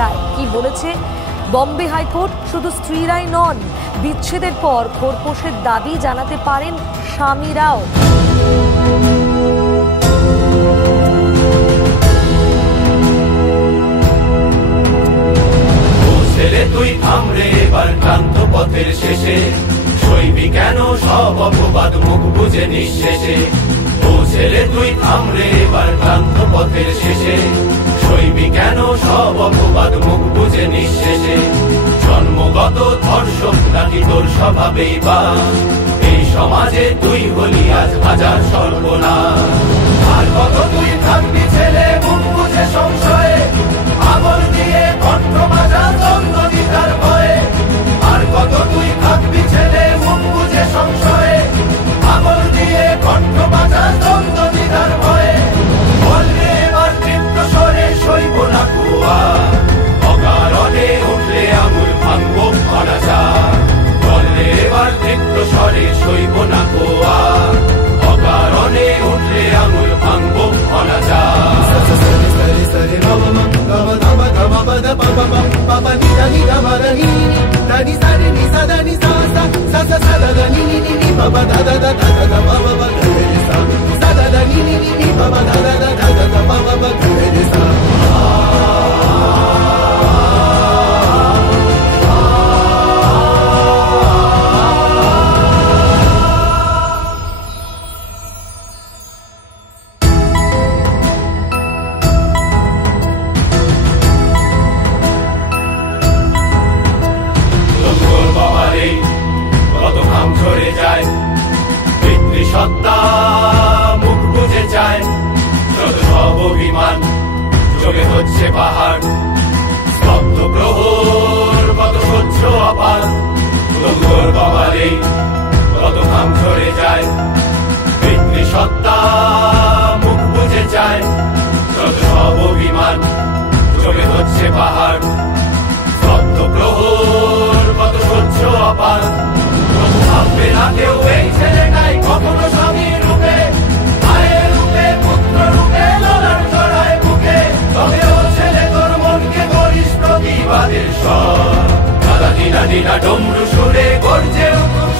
রায় কি বলেছে বম্বে হাইকোর্ট? শুধু স্ত্রীরাই নন, বিচ্ছেদের পর খোরপোশের দাবি জানাতে পারেন স্বামীরাও। তুই থামরে এবার ক্লান্ত পথের শেষে, সইবি কেন সব অপবাদ মুখ বুঝে নিঃশেষে। ও ছেলে তুই থামরে এবার ক্লান্ত পথের শেষে, সইবি কেন সব অপবাদ মুখ বুঝে নিঃশেষে। জন্মগত ধর্ষক নাকি তোর স্বভাবেই বা, এই সমাজে তুই হলি আজ হাজার সর্বনাশ। আর কত তুই থাকবি ছেলে মুখ বুঝে সংশয়ে, আগুন দিয়ে কণ্ঠ মাজা দ্বন্দ্ব দ্বিধার ভয়ে। আর কত তুই থাকবি ছেলে মুখ বুঝে সংশয়ে, আগুন দিয়ে কণ্ঠ মাজা দ্বন্দ্ব দ্বিধার ভয়ে। বললে এবার তৃপ্ত স্বরে সইব না কুয়া, অকারণে উঠলে আঙুল ভাঙবো অনাচার। বললে এবার তৃপ্ত স্বরে সইব না কুয়া, অকারণে উঠলে আঙুল ভাঙবো অনাচার। কত ঘাম ঝরে যায়, পিতৃসত্তা মুখ বুঝে যায়। যত সব অভিমান চলে হচ্ছে পাহাড়, স্তব্ধ প্রহর কত সহ্য আপার। তোর বাবারে কত ঘাম ঝরে যায়, পিতৃসত্তা মুখ বুঝে যায়। যত সব অভিমান চলে হচ্ছে পাহাড়, স্তব্ধ প্রহর কত সহ্য আপার। ভাববে না কেউ এই ছেলেটাই কখনো স্বামী রূপে, মায়ের রূপে পুত্র রূপে লড়ার চড়ায় বুকে। তবে ও ছেলে তোর মনকে করিস প্রতিবাদের স্বর, দাদা দিনা দিনা ডমরু সুরে গর্জে উঠুক